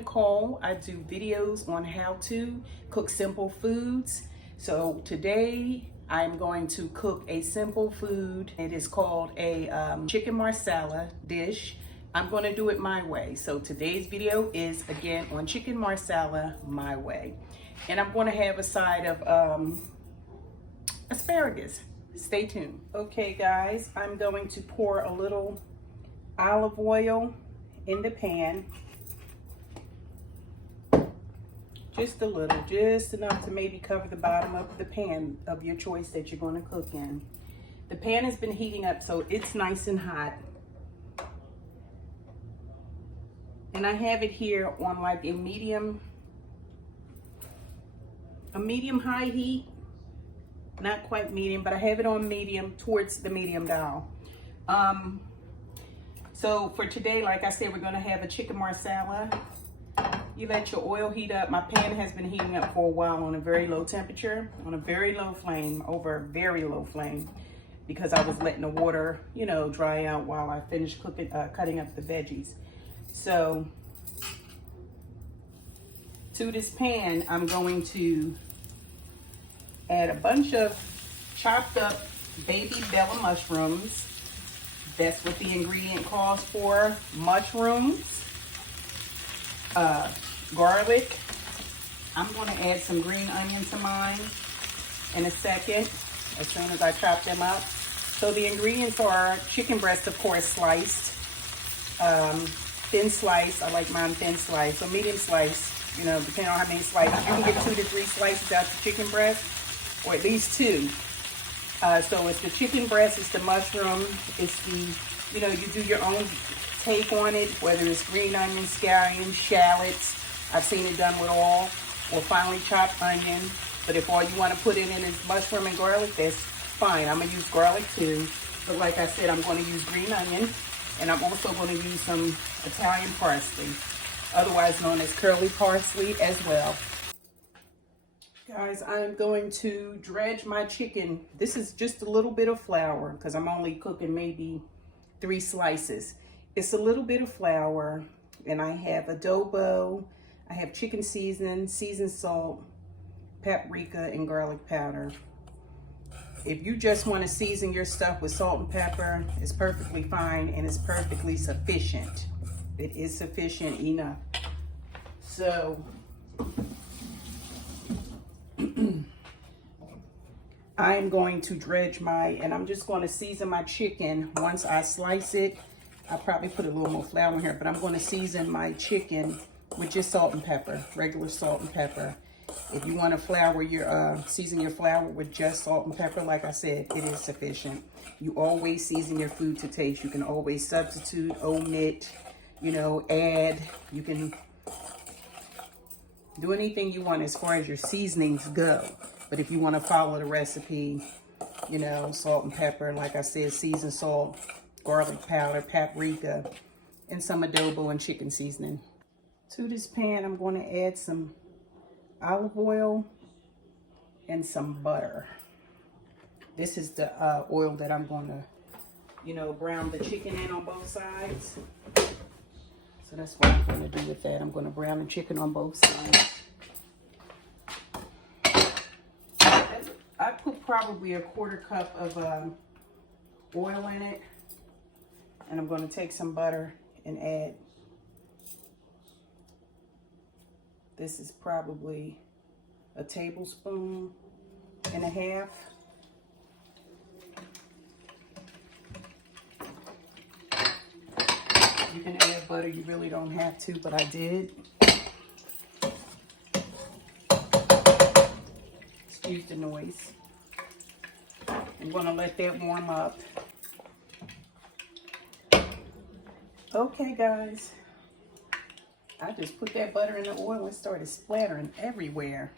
Nicole. I do videos on how to cook simple foods. So today I'm going to cook a simple food. It is called a chicken marsala dish. I'm going to do it my way. So today's video is again on chicken marsala my way. And I'm going to have a side of asparagus. Stay tuned. Okay guys, I'm going to pour a little olive oil in the pan. Just a little, just enough to maybe cover the bottom of the pan of your choice that you're going to cook in. The pan has been heating up, so it's nice and hot. And I have it here on like a medium high heat. Not quite medium, but I have it on medium, towards the medium dial. So for today, like I said, we're gonna have a chicken marsala. You let your oil heat up. My pan has been heating up for a while on a very low temperature, on a very low flame, over a very low flame, because I was letting the water, you know, dry out while I finished cooking, cutting up the veggies. So to this pan, I'm going to add a bunch of chopped up baby bella mushrooms. That's what the ingredient calls for. Mushrooms, garlic. I'm going to add some green onion to mine in a second, as soon as I chop them up. So the ingredients are chicken breast, of course, sliced, thin slice. I like mine thin slice, so medium slice, you know, depending on how many slices. You can get 2 to 3 slices out the chicken breast, or at least 2. So it's the chicken breast, it's the mushroom, it's the, you know, you do your own take on it, whether it's green onions, scallions, shallots. I've seen it done with all, or finely chopped onion. But if all you want to put in is mushroom and garlic, that's fine. I'm going to use garlic too. But like I said, I'm going to use green onion, and I'm also going to use some Italian parsley, otherwise known as curly parsley as well. Guys, I'm going to dredge my chicken. This is just a little bit of flour because I'm only cooking maybe 3 slices. It's a little bit of flour, and I have adobo, I have chicken seasoning, seasoned salt, paprika, and garlic powder. If you just want to season your stuff with salt and pepper, it's perfectly fine, and it's perfectly sufficient. It is sufficient enough. So I'm going to dredge and I'm just going to season my chicken once I slice it. I'll probably put a little more flour in here, but I'm going to season my chicken with just salt and pepper, regular salt and pepper. If you want to season your flour with just salt and pepper, like I said, it is sufficient. You always season your food to taste. You can always substitute, omit, you know, add. You can do anything you want as far as your seasonings go. But if you want to follow the recipe, you know, salt and pepper, like I said, seasoned salt, garlic powder, paprika, and some adobo and chicken seasoning. To this pan, I'm going to add some olive oil and some butter. This is the oil that I'm going to, you know, brown the chicken in on both sides. So that's what I'm going to do with that. I'm going to brown the chicken on both sides. I put probably a 1/4 cup of oil in it. And I'm going to take some butter and add. This is probably a 1.5 tablespoons. You can add butter, you really don't have to, but I did. Excuse the noise. I'm going to let that warm up. Okay, guys. I just put that butter in the oil and started splattering everywhere.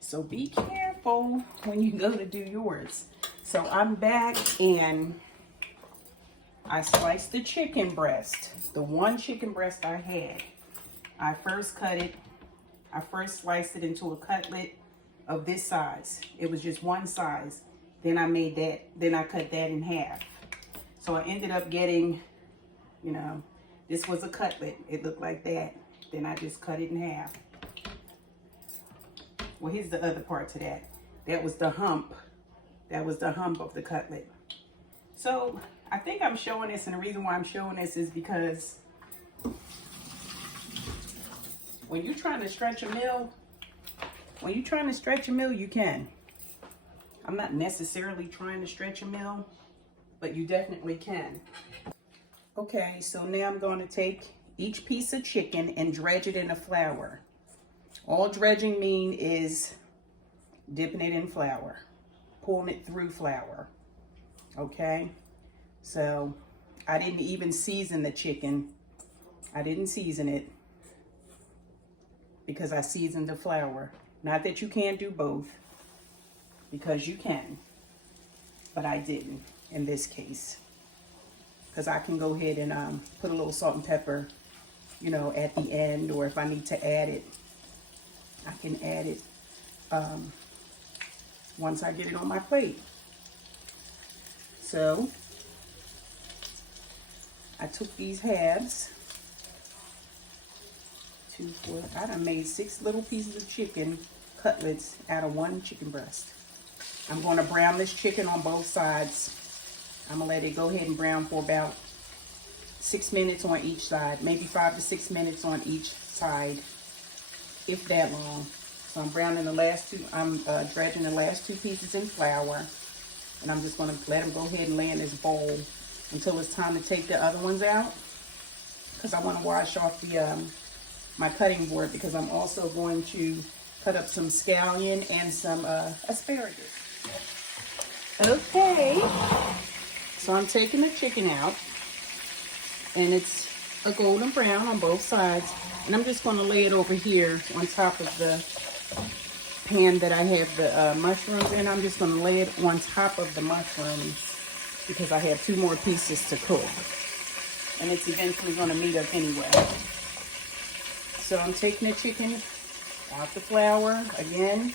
So be careful when you go to do yours. So I'm back, and I sliced the chicken breast. The one chicken breast I had. I first sliced it into a cutlet of this size. It was just one size. Then I cut that in half. So I ended up getting, you know, this was a cutlet. It looked like that. Then I just cut it in half. Well, here's the other part to that. That was the hump. That was the hump of the cutlet. So I think I'm showing this, and the reason why I'm showing this is because when you're trying to stretch a meal, you can. I'm not necessarily trying to stretch a meal, but you definitely can. Okay, so now I'm going to take each piece of chicken and dredge it in a flour. All dredging mean is dipping it in flour, pulling it through flour. Okay, so I didn't even season the chicken. I didn't season it because I seasoned the flour. Not that you can't do both, because you can, but I didn't in this case. Because I can go ahead and put a little salt and pepper, you know, at the end, or if I need to add it, I can add it once I get it on my plate. So I took these halves. 2, 4, I done made 6 little pieces of chicken cutlets out of 1 chicken breast. I'm going to brown this chicken on both sides. I'm going to let it go ahead and brown for about 6 minutes on each side, maybe 5 to 6 minutes on each side, if that long. So I'm browning the last 2, I'm dredging the last 2 pieces in flour, and I'm just going to let them go ahead and lay in this bowl until it's time to take the other ones out, because I want to wash off the my cutting board, because I'm also going to cut up some scallion and some asparagus. Okay, so I'm taking the chicken out, and it's a golden brown on both sides, and I'm just going to lay it over here on top of the pan that I have the mushrooms in. I'm just going to lay it on top of the mushrooms because I have 2 more pieces to cook, and it's eventually going to meet up anyway. So I'm taking the chicken out the flour again.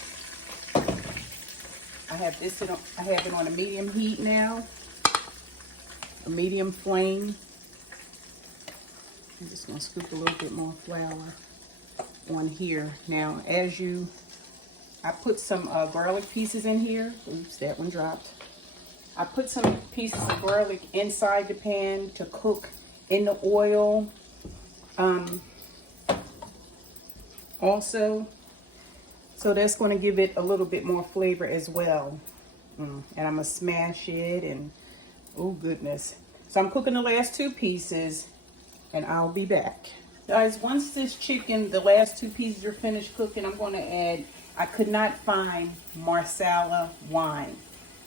I have it on a medium heat now, a medium flame. I'm just gonna scoop a little bit more flour on here. Now, I put some garlic pieces in here. Oops, that one dropped. I put some pieces of garlic inside the pan to cook in the oil. Also, so that's going to give it a little bit more flavor as well. And I'm going to smash it, and oh goodness. So I'm cooking the last 2 pieces, and I'll be back. Guys, once this chicken, the last 2 pieces are finished cooking, I'm going to add, I could not find Marsala wine.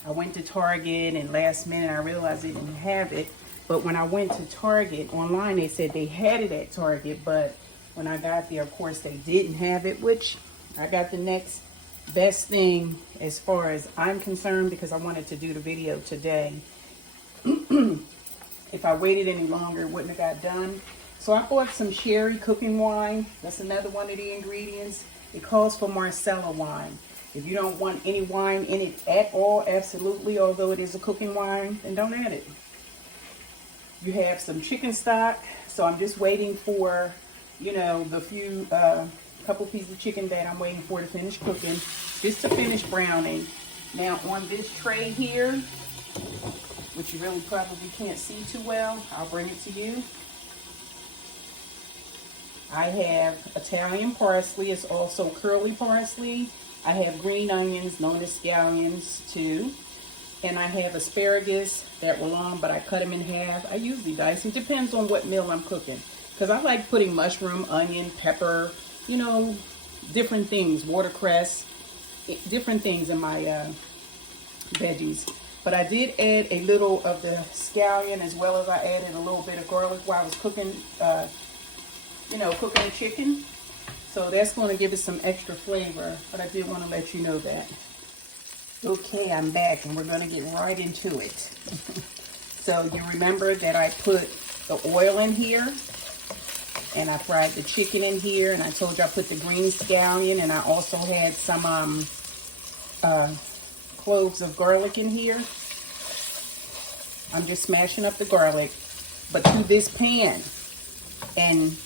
I went to Target, and last minute I realized they didn't have it. But when I went to Target online, they said they had it at Target, but when I got there, of course, they didn't have it, which I got the next best thing as far as I'm concerned, because I wanted to do the video today. If I waited any longer, it wouldn't have got done. So I bought some sherry cooking wine. That's another one of the ingredients. It calls for Marsala wine. If you don't want any wine in it at all, absolutely, although it is a cooking wine, then don't add it. You have some chicken stock. So I'm just waiting for, you know, the few couple pieces of chicken that I'm waiting for to finish cooking, just to finish browning. Now on this tray here, which you really probably can't see too well, I'll bring it to you. I have Italian parsley. It's also curly parsley. I have green onions, known as scallions, too. And I have asparagus that were long, but I cut them in half. I usually dice. It depends on what meal I'm cooking, because I like putting mushroom, onion, pepper, you know, different things, watercress, different things in my veggies. But I did add a little of the scallion, as well as I added a little bit of garlic while I was cooking, you know, cooking the chicken. So that's going to give it some extra flavor, but I did want to let you know that. Okay, I'm back, and we're going to get right into it. So you remember that I put the oil in here, and I fried the chicken in here, and I told you I put the green scallion, and I also had some cloves of garlic in here. I'm just smashing up the garlic, but to this pan. And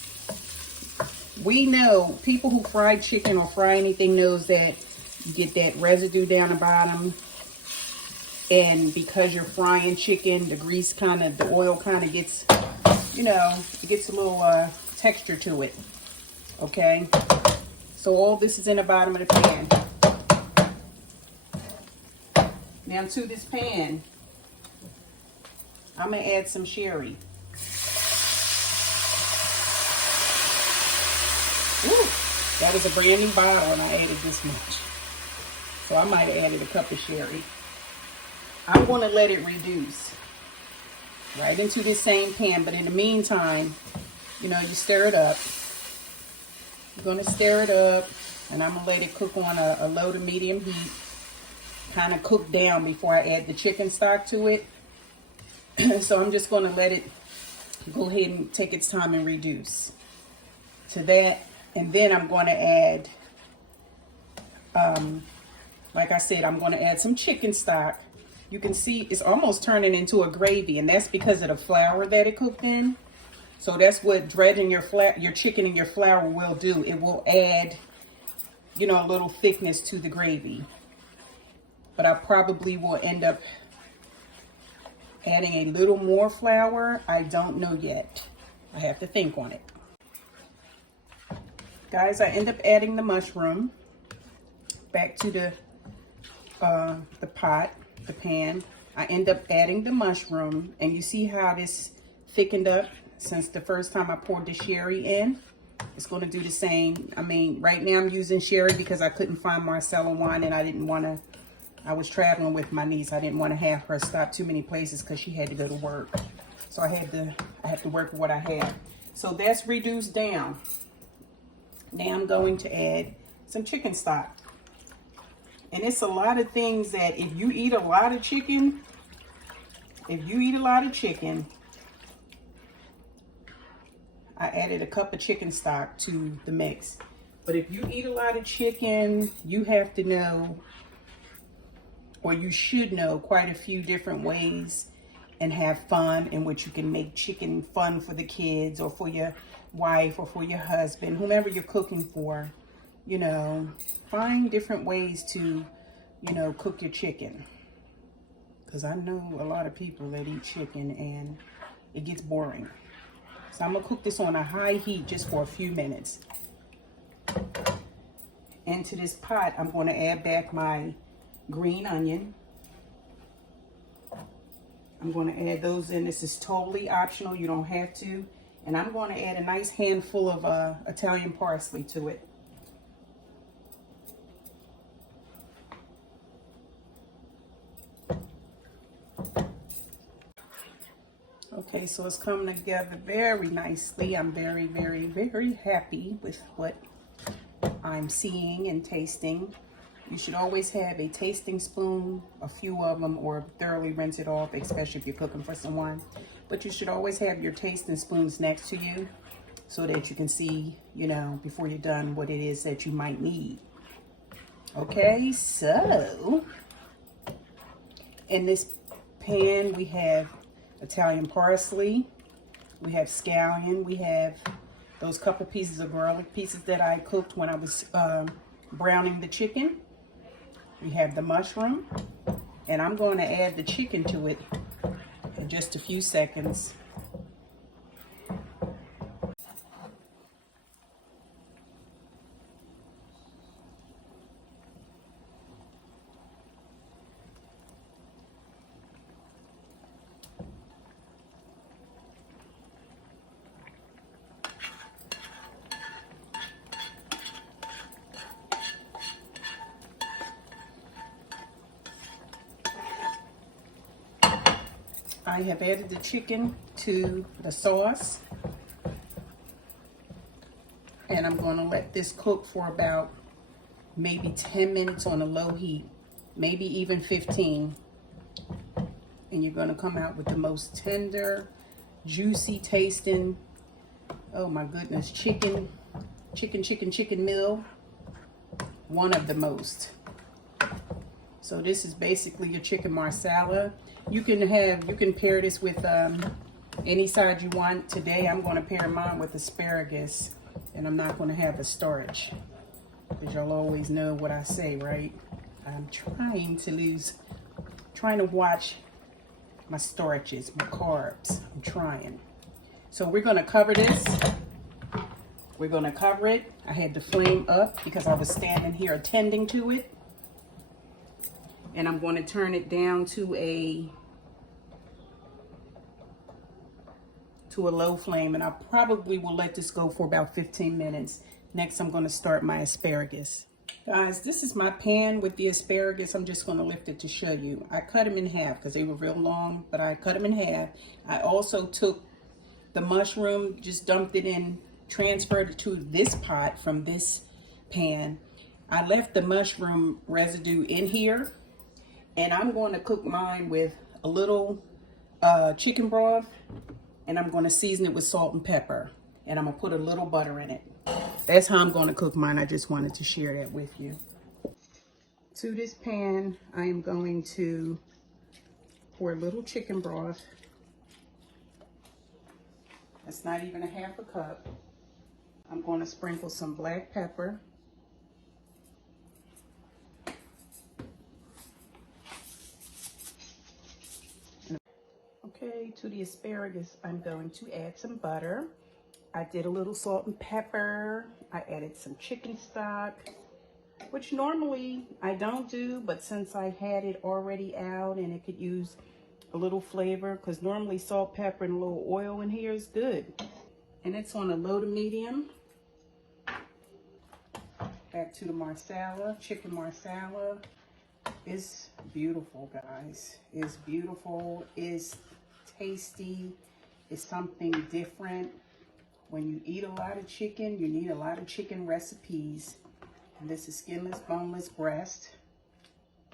We know, people who fry chicken or fry anything knows that you get that residue down the bottom. And because you're frying chicken, the grease kind of, the oil kind of gets, you know, it gets a little texture to it. Okay? So all this is in the bottom of the pan. Now to this pan, I'm going to add some sherry. Ooh, that was a brand new bottle and I added this much. So I might have added a cup of sherry. I'm going to let it reduce right into this same pan. But in the meantime, you know, you stir it up. You're going to stir it up. And I'm going to let it cook on a low to medium heat. Kind of cook down before I add the chicken stock to it. So I'm just going to let it go ahead and take its time and reduce to that. And then I'm going to add, like I said, I'm going to add some chicken stock. You can see it's almost turning into a gravy, and that's because of the flour that it cooked in. So that's what dredging your chicken in your flour will do. It will add, you know, a little thickness to the gravy. But I probably will end up adding a little more flour. I don't know yet. I have to think on it. Guys, I end up adding the mushroom back to the pot, the pan. I end up adding the mushroom, and you see how this thickened up since the first time I poured the sherry in. It's going to do the same. I mean, right now I'm using sherry because I couldn't find Marsala wine, and I didn't want to, I was traveling with my niece. I didn't want to have her stop too many places because she had to go to work. So I had to work with what I had. So that's reduced down. Now I'm going to add some chicken stock. And it's a lot of things that if you eat a lot of chicken, I added a cup of chicken stock to the mix. But if you eat a lot of chicken, you have to know, or you should know, quite a few different ways and have fun in which you can make chicken fun for the kids or for your wife or for your husband, whomever you're cooking for. You know, find different ways to, you know, cook your chicken. Because I know a lot of people that eat chicken and it gets boring. So I'm going to cook this on a high heat just for a few minutes. Into this pot, I'm going to add back my green onion. I'm going to add those in. This is totally optional. You don't have to. And I'm going to add a nice handful of Italian parsley to it. Okay, so it's coming together very nicely. I'm very, very, very happy with what I'm seeing and tasting. You should always have a tasting spoon, a few of them, or thoroughly rinse it off, especially if you're cooking for someone. But you should always have your tasting spoons next to you so that you can see, you know, before you're done what it is that you might need. Okay, so in this pan we have Italian parsley, we have scallion, we have those couple pieces of garlic pieces that I cooked when I was browning the chicken. We have the mushroom, and I'm going to add the chicken to it in just a few seconds. I have added the chicken to the sauce, and I'm going to let this cook for about maybe 10 minutes on a low heat, maybe even 15. And you're going to come out with the most tender, juicy tasting, oh my goodness, chicken meal, one of the most. So this is basically your chicken marsala. You can pair this with any side you want. Today I'm going to pair mine with asparagus And I'm not gonna have the starch, because y'all always know what I say, right? I'm trying to watch my starches, my carbs. I'm trying. So we're gonna cover this. We're gonna cover it. I had the flame up because I was standing here attending to it. And I'm gonna turn it down to a low flame, and I probably will let this go for about 15 minutes. Next, I'm gonna start my asparagus. Guys, this is my pan with the asparagus. I'm just gonna lift it to show you. I cut them in half because they were real long, but I cut them in half. I also took the mushroom, just dumped it in, transferred it to this pot from this pan. I left the mushroom residue in here, and I'm going to cook mine with a little chicken broth, and I'm going to season it with salt and pepper, and I'm going to put a little butter in it. That's how I'm going to cook mine. I just wanted to share that with you. To this pan, I am going to pour a little chicken broth. That's not even a half a cup. I'm going to sprinkle some black pepper. Okay, to the asparagus, I'm going to add some butter. I did a little salt and pepper. I added some chicken stock, which normally I don't do, but since I had it already out and it could use a little flavor, because normally salt, pepper, and a little oil in here is good. And it's on a low to medium. Back to the Marsala, chicken Marsala. It's beautiful, guys. It's beautiful. It's tasty. It's something different. When you eat a lot of chicken, you need a lot of chicken recipes. And this is skinless, boneless breast.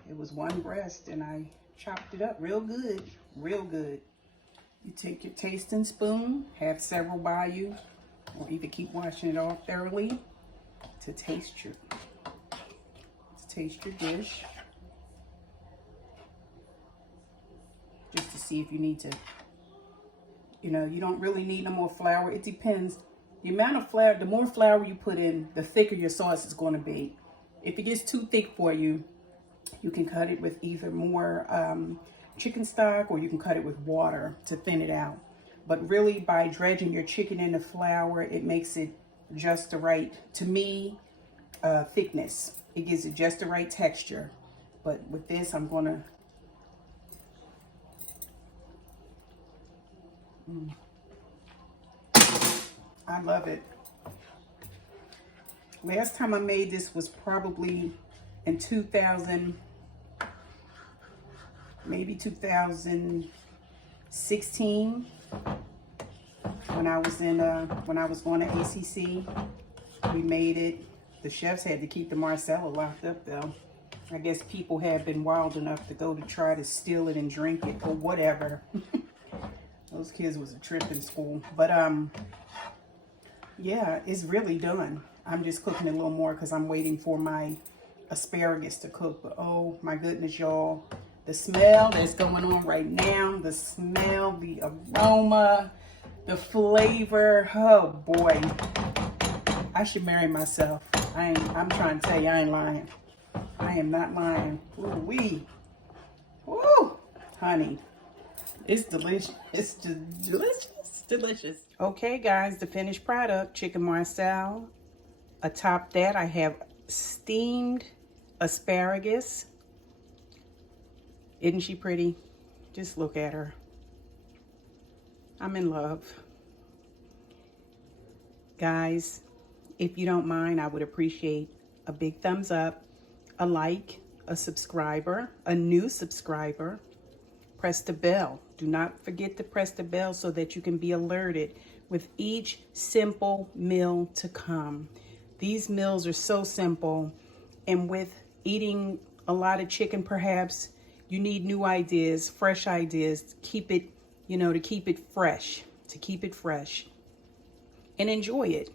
It was one breast, and I chopped it up real good, real good. You take your tasting spoon, have several by you, or either keep washing it off thoroughly to taste your dish. Just to see if you need to, you know, you don't really need no more flour. It depends. The amount of flour, the more flour you put in, the thicker your sauce is going to be. If it gets too thick for you, you can cut it with either more chicken stock, or you can cut it with water to thin it out. But really, by dredging your chicken in the flour, it makes it just the right, to me, thickness. It gives it just the right texture. But with this, I'm gonna I love it. Last time I made this was probably in 2000, maybe 2016, when I was going to ACC. We made it. The chefs had to keep the Marsala locked up though. I guess people had been wild enough to go to try to steal it and drink it or whatever. Those kids was a trip in school. But yeah, it's really done. I'm just cooking it a little more because I'm waiting for my asparagus to cook. But oh my goodness, y'all. The smell that's going on right now, the smell, the aroma, the flavor. Oh boy. I should marry myself. I'm trying to tell you, I ain't lying. I am not lying. Ooh-wee. Woo! Honey. It's delicious. It's just delicious. Delicious. Okay, guys, the finished product, chicken Marsala. Atop that, I have steamed asparagus. Isn't she pretty? Just look at her. I'm in love. Guys, if you don't mind, I would appreciate a big thumbs up, a like, a subscriber, a new subscriber. Press the bell. Do not forget to press the bell so that you can be alerted with each simple meal to come. These meals are so simple, and with eating a lot of chicken, perhaps you need new ideas, fresh ideas. Keep it, to keep it fresh, and enjoy it.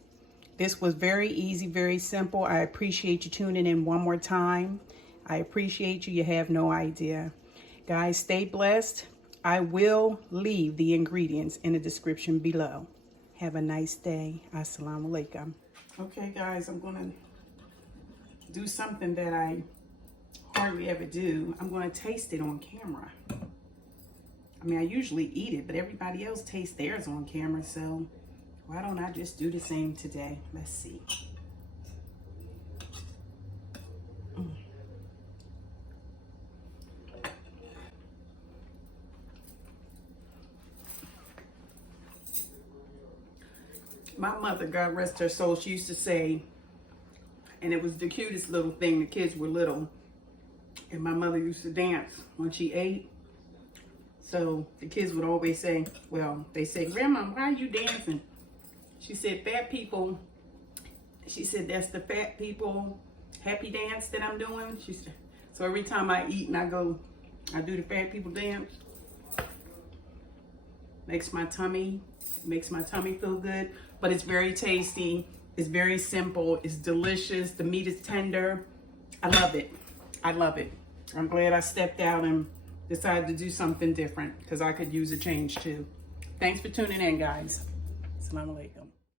This was very easy, very simple. I appreciate you tuning in one more time. I appreciate you. You have no idea. Guys, stay blessed. I will leave the ingredients in the description below. Have a nice day. Assalamu alaikum. Okay, guys, I'm gonna do something that I hardly ever do. I'm gonna taste it on camera. I mean, I usually eat it, but everybody else tastes theirs on camera, so why don't I just do the same today? Let's see. My mother, God rest her soul, she used to say, and it was the cutest little thing, the kids were little, and my mother used to dance when she ate. So the kids would always say, well, they say, Grandma, why are you dancing? She said, fat people, she said, that's the fat people happy dance that I'm doing. She said, so every time I eat and I do the fat people dance. Makes my tummy feel good, but it's very tasty. It's very simple. It's delicious. The meat is tender. I love it. I love it. I'm glad I stepped out and decided to do something different because I could use a change too. Thanks for tuning in, guys. Assalamu alaikum.